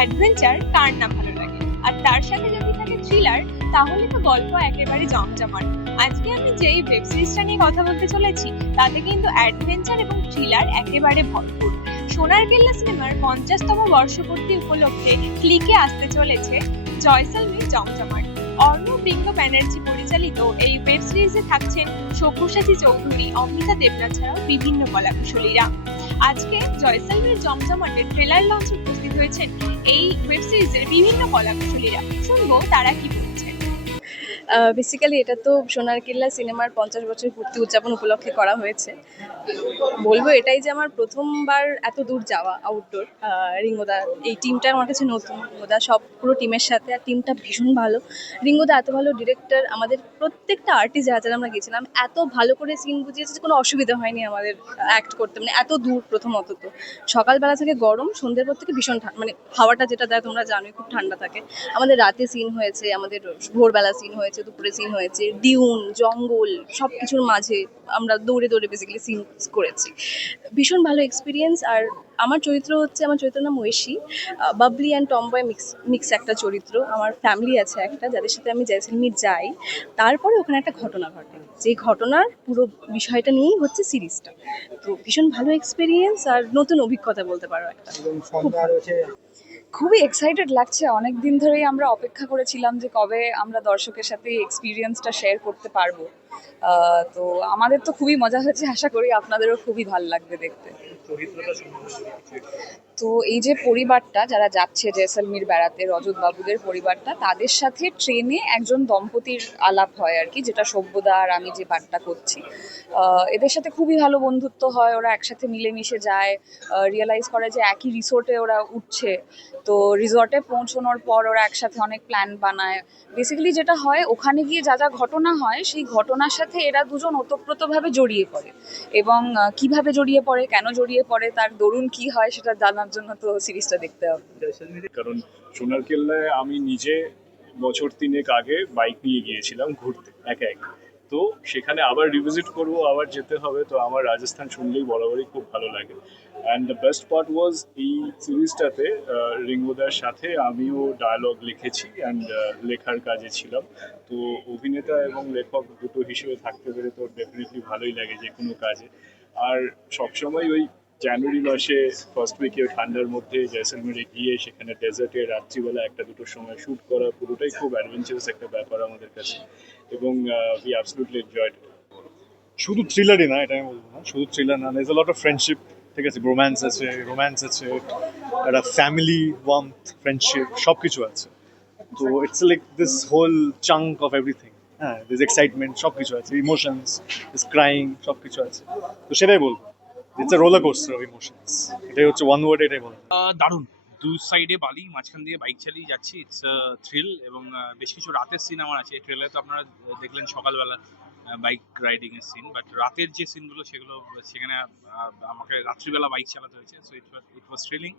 Adventure কার না ভালো লাগে? আর তার সাথে যদি থাকে থ্রিলার তাহলে তো গল্প একেবারে জমজমাট। আজকে আমি যেই ওয়েব সিরিজটা নিয়ে কথা বলতে চলেছি, তাতে কিন্তু অ্যাডভেঞ্চার এবং থ্রিলার একেবারে ভরপুর। সোনার কেল্লা সিনেমার পঞ্চাশতম বর্ষপূর্তি উপলক্ষে ক্লিকে আসতে চলেছে জয়সলমীর জমজমাট। অর্ণব বিঙ্গ ব্যানার্জি পরিচালিত এই ওয়েব সিরিজে থাকছেন সব্যসাচী চৌধুরী, অমৃতা দেবনাথ ছাড়াও বিভিন্ন কলাকুশলীরা। আজকে জয়সালমের জমজমাটের ট্রেলার লঞ্চে উপস্থিত হয়েছেন এই ওয়েব সিরিজের বিভিন্ন কলাকুশলীরা। শুনব তারা কি বলছেন বেসিক্যালি এটা তো সোনার কেল্লা সিনেমার পঞ্চাশ বছর পূর্তি উদযাপন উপলক্ষে করা হয়েছে। বলব এটাই যে আমার প্রথমবার এত দূর যাওয়া আউটডোর রিঙ্গোদা। এই টিমটা আমার কাছে নতুন। রিঙ্গোদা সব পুরো টিমের সাথে আর টিমটা ভীষণ ভালো। রিঙ্গোদা এত ভালো ডিরেক্টর আমাদের প্রত্যেকটা আর্টিস্ট যারা যারা আমরা গেছিলাম এত ভালো করে সিন বুঝিয়েছে যে কোনো অসুবিধা হয়নি আমাদের অ্যাক্ট করতে। মানে এত দূর প্রথমত তো। সকালবেলা থেকে গরম, সন্ধ্যের পর থেকে ভীষণ মানে হাওয়াটা যেটা দেয় তোমরা জানোই, খুব ঠান্ডা থাকে। আমাদের রাতে সিন হয়েছে, আমাদের ভোরবেলা সিন হয়েছে দুপুরে সিন হয়েছে ডিউন জঙ্গল সব কিছুর মাঝে আমরা দৌড়ে দৌড়ে বেসিক্যালি সিন করেছি। ভীষণ ভালো এক্সপিরিয়েন্স আর আমার চরিত্র হচ্ছে আমার চরিত্র নাম Aishi. Bubbly and tomboy mix mix একটা চরিত্র। আমার ফ্যামিলি আছে একটা যাদের সাথে আমি জয়সলমীর যাই। তারপরে ওখানে একটা ঘটনা ঘটে। যে ঘটনার পুরো বিষয়টা নিয়েই হচ্ছে সিরিজটা। তো ভীষণ ভালো এক্সপিরিয়েন্স আর নতুন অভিজ্ঞতা বলতে পারো একটা। খুবই এক্সাইটেড লাগছে। অনেক দিন ধরেই আমরা অপেক্ষা করেছিলাম যে কবে আমরা দর্শকের সাথে এক্সপিরিয়েন্সটা শেয়ার করতে পারব। তো আমাদের তো খুবই মজা হয়েছে আশা করি আপনাদেরও খুবই ভালো লাগবে দেখতে। তো এই যে পরিবারটা যারা যাচ্ছে জেসলমির বেড়াতে রজত বাবুদের পরিবারটা তাদের সাথে ট্রেনে একজন দম্পতির আলাপ হয় আর কি যেটা সভ্যদা আর আমি যে পাঠটা করছি। এদের সাথে খুবই ভালো বন্ধুত্ব হয় ওরা একসাথে মিলেমিশে যায় রিয়েলাইজ করে যে একই রিসোর্টে ওরা উঠছে। তো রিসর্টে পৌঁছানোর পর ওরা একসাথে অনেক প্ল্যান বানায়। বেসিক্যালি যেটা হয় ওখানে গিয়ে যা যা ঘটনা হয় সেই ঘটনার সাথে এরা দুজন ওতপ্রোতভাবে জড়িয়ে পড়ে। এবং কীভাবে জড়িয়ে পড়ে, কেন জড়িয়ে পড়ে, তার দরুন কি হয় সেটা জানার জন্য তো সিরিজটা দেখতে হবে। কারণ সোনার কেল্লায় আমি নিজে বছর তিনেক আগে বাইক নিয়ে গিয়েছিলাম ঘুরতে, একা একা। তো সেখানে আবার রিভিজিট করব, আবার যেতে হবে, তো আমার রাজস্থান শুনলেই বরাবরই খুব ভালো লাগে। And the best part was এই সিরিজটাতে রিঙ্গোদার সাথে আমিও ডায়ালগ লিখেছি অ্যান্ড লেখার কাজে ছিলাম। তো অভিনেতা এবং লেখক দুটো হিসেবে থাকতে পেরে তো ডেফিনেটলি ভালোই লাগে যে কোনো কাজে। আর সবসময় ওই জানুয়ারি মাসে ফার্স্ট উইকে ঠান্ডার মধ্যে জয়সলমেরে গিয়ে সেখানে ডেজার্টে রাত্রিবেলা একটা দুটোর সময় শ্যুট করা পুরোটাই খুব অ্যাডভেঞ্চারাস একটা ব্যাপার আমাদের কাছে। এবং উই অ্যাবসলুটলি এনজয়েড শুধু থ্রিলারই না এটা আমি বলব না শুধু থ্রিলার না ইজ লট অফ ফ্রেন্ডশিপ ঠিক আছে রোম্যান্স আছে রোম্যান্স আছে, একটা ফ্যামিলি ওয়ার্মথ ফ্রেন্ডশিপ সব কিছু আছে। তো it's like this whole chunk of everything হ্যাঁ দিস এক্সাইটমেন্ট সব কিছু আছে ইমোশনস দিস ক্রাইং সব কিছু আছে। তো সেটাই বলব it's a roller coaster of emotions এটাই হচ্ছে ওয়ান ওয়ার্ড এটাই বলব। দারুণ। দু সাইডে বালি, মাঝখান দিয়ে বাইক চালিয়ে যাচ্ছি ইটস থ্রিল এবং বেশ কিছু রাতের সিন আমার আছে। ট্রেলারে তো আপনারা দেখলেন সকালবেলা। বাইক রাইডিং এর সিন বাট রাতের যে সিনগুলো সেগুলো, সেখানে আমাকে রাত্রিবেলা বাইক চালাতে হয়েছে so it it was thrilling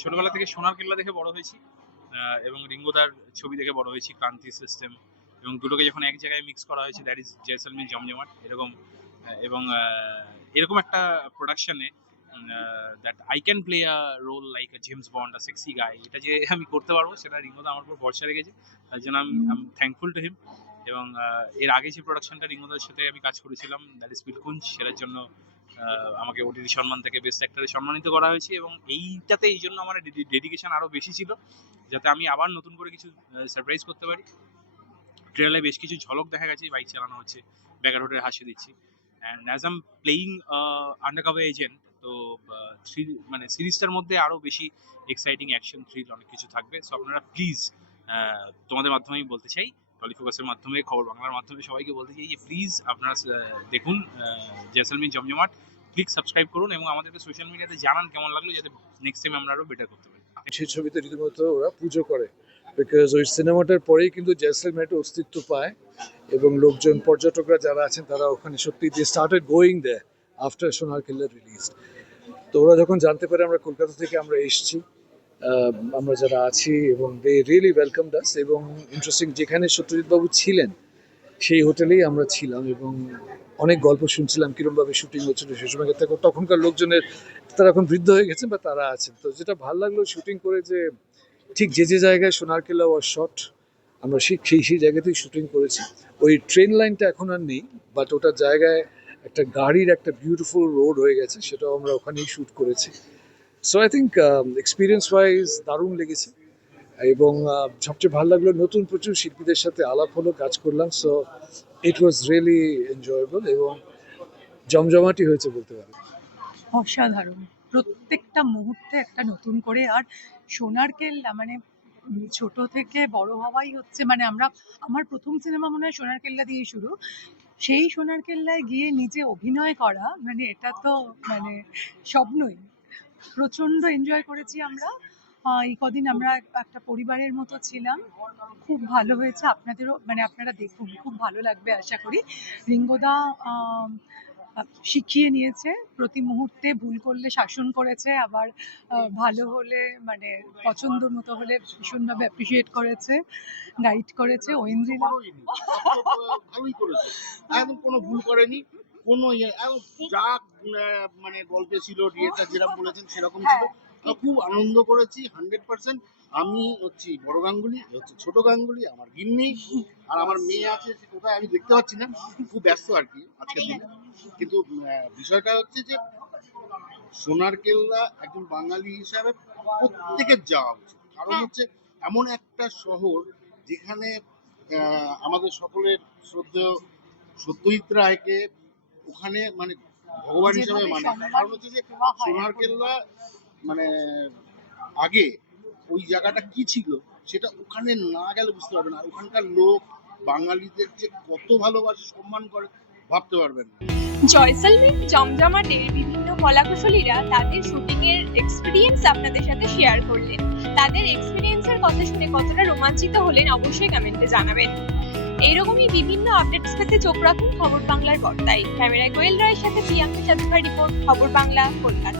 ছোটবেলা থেকে সোনার কেল্লা দেখে বড় হয়েছি এবং রিঙ্গোদার ছবি দেখে বড় হয়েছি, ক্রান্তি সিস্টেম এবং দুটোকে যখন এক জায়গায় মিক্স করা হয়েছে দ্যাট ইজ জয়সলমীর জমজমাট এরকম এবং এরকম একটা প্রোডাকশনে that I can play a role like a James Bond a sexy guy এটা যে আমি করতে পারব, সেটা রিঙ্গোদা আমার উপর ভরসা রেখেছে, তার জন্য আমি আই থ্যাঙ্কফুল টু হিম এবং এর আগে যে প্রোডাকশনটা রিঙ্গোদার সাথে আমি কাজ করেছিলাম দ্যাট ইজ বিলকুঞ্জ, সেটার জন্য আমাকে ওটিটি সম্মান থেকে বেস্ট অ্যাক্টরে সম্মানিত করা হয়েছে এবং এইটাতে এই জন্য আমার ডেডিকেশন আরও বেশি ছিল, যাতে আমি আবার নতুন করে কিছু সারপ্রাইজ করতে পারি। ট্রেলারে বেশ কিছু ঝলক দেখা গেছে বাইক চালানো হচ্ছে ব্যাগারোডের হাসি দিচ্ছি। And as I'm playing undercover agent তো থ্রি মানে সিরিজটার মধ্যে আরও বেশি এক্সাইটিং অ্যাকশন থ্রিল অনেক কিছু থাকবে। সো আপনারা প্লিজ তোমাদের মাধ্যমে আমি বলতে চাই টলিফোকাসের মাধ্যমে, খবর বাংলার মাধ্যমে সবাইকে বলতে চাই যে প্লিজ আপনারা দেখুন জেসলমিন জমজমাট ক্লিক সাবস্ক্রাইব করুন এবং আমাদেরকে সোশ্যাল মিডিয়াতে জানান কেমন লাগল যাতে নেক্সট টাইম আমরা আরও বেটার করতে পারি। সেই ছবিতে রীতিমতো ওরা পুজো করে বিকজ ওই সিনেমাটার পরেই কিন্তু জয়সলমের অস্তিত্ব পায় এবং লোকজন, পর্যটকরা যারা আছেন তারা ওখানে সত্যি দিয়ে স্টার্টেড গোয়িং দে আফটার সোনার কিল্লার রিলিজ তো ওরা যখন জানতে পারে আমরা কলকাতা থেকে আমরা এসেছি আমরা যারা আছি এবং দে রিয়েলি ওয়েলকাম ডাস এবং ইন্টারেস্টিং যেখানে সত্যজিৎ বাবু ছিলেন, সেই হোটেলেই আমরা ছিলাম এবং অনেক গল্প শুনছিলাম কিরমভাবে শুটিং হচ্ছিল, সেই সময় থেকে তখনকার লোকজনের, তারা এখন বৃদ্ধ হয়ে গেছেন বা তারা আছেন। তো যেটা ভালো লাগল শুটিং করে যে ঠিক যে যে জায়গায় সোনারকেল্লা ওয়ার শট আমরা সেই সেই সেই জায়গাতেই শুটিং করেছি। ওই ট্রেন লাইনটা এখন আর নেই বাট ওটার জায়গায় একটা গাড়ির একটা বিউটিফুল রোড হয়ে গেছে, সেটাও আমরা ওখানেই শ্যুট করেছি। So I think experience wise দারুণ লেগেছে। এবং সবচেয়ে ভালো লাগল নতুন প্রচুর শিল্পীদের সাথে আলাপ হলো, কাজ করলাম। So it was really enjoyable এবং জমজমাটি হয়েছে বলতে পারি অসাধারণ। প্রত্যেকটা মুহূর্তে একটা নতুন করে আর সোনার কেল্লা মানে ছোট থেকে বড় হওয়াই হচ্ছে মানে আমরা, আমার প্রথম সিনেমা মনে হয় সোনার কেল্লা দিয়ে শুরু। সেই সোনার কেল্লায় গিয়ে নিজে অভিনয় করা মানে এটা তো মানে স্বপ্নই। প্রচণ্ড এনজয় করেছি আমরা। এই কদিন আমরা একটা পরিবারের মতো ছিলাম। খুব ভালো হয়েছে। আপনাদেরও মানে আপনারা দেখুন, খুব ভালো লাগবে আশা করি। রিঙ্গোদা শিখিয়ে নিয়েছে। প্রতি মুহূর্তে ভুল করলে শাসন করেছে। আবার ভালো হলে মানে পছন্দ মতো হলে ভীষণভাবে অ্যাপ্রিসিয়েট করেছে গাইড করেছে। ঐন্দ্রিলা ভালোই করেছে। কোনো ভুল করেনি। কোনো ইয়ে যা আহ, মানে গল্পে ছিল ডিরেক্টর যেরকম বলেছেন সেরকম ছিল। খুব আনন্দ করেছি হান্ড্রেড পার্সেন্ট আমি হচ্ছি বড় গাঙ্গুলি হচ্ছে ছোট গাঙ্গুলি আমার গিন্নি আর আমার মেয়ে আছে সে কোথায় আমি দেখতে পাচ্ছি না। খুব ব্যস্ত আর কি আজকের দিনে। কিন্তু বিষয়টা হচ্ছে যে সোনার কেল্লা একজন বাঙালি হিসাবে প্রত্যেকের যাওয়া উচিত। কারণ হচ্ছে এমন একটা শহর যেখানে আহ, আমাদের সকলের শ্রদ্ধেয় সত্যজিৎ রায়কে ওখানে মানে ভগবান হিসেবে মানে। কারণ হচ্ছে যে সোনার কেল্লা মানে আগে ওই জায়গাটা কি ছিল সেটা ওখানে না গেলে বুঝতে পারবেন আর ওখানকার লোক বাঙালিদের যে কত ভালোবাসে সম্মান করে ভাবতে পারবেন না। জয়সলমীর জমজমাটের বিভিন্ন কলাকুশলীরা তাদের শুটিং এর এক্সপিরিয়েন্স আপনাদের সাথে শেয়ার করলেন। তাদের এক্সপিরিয়েন্সের কথা শুনে কতটা রোমাঞ্চিত হলেন অবশ্যই কমেন্টে জানাবেন। এইরকমই বিভিন্ন আপডেটস পেতে চোখ রাখুন খবর বাংলার পর্দায় ক্যামেরায় গোয়েল রায়ের সাথে প্রিয়াঙ্কা চাতুর্যা রিপোর্ট খবর বাংলা, কলকাতা।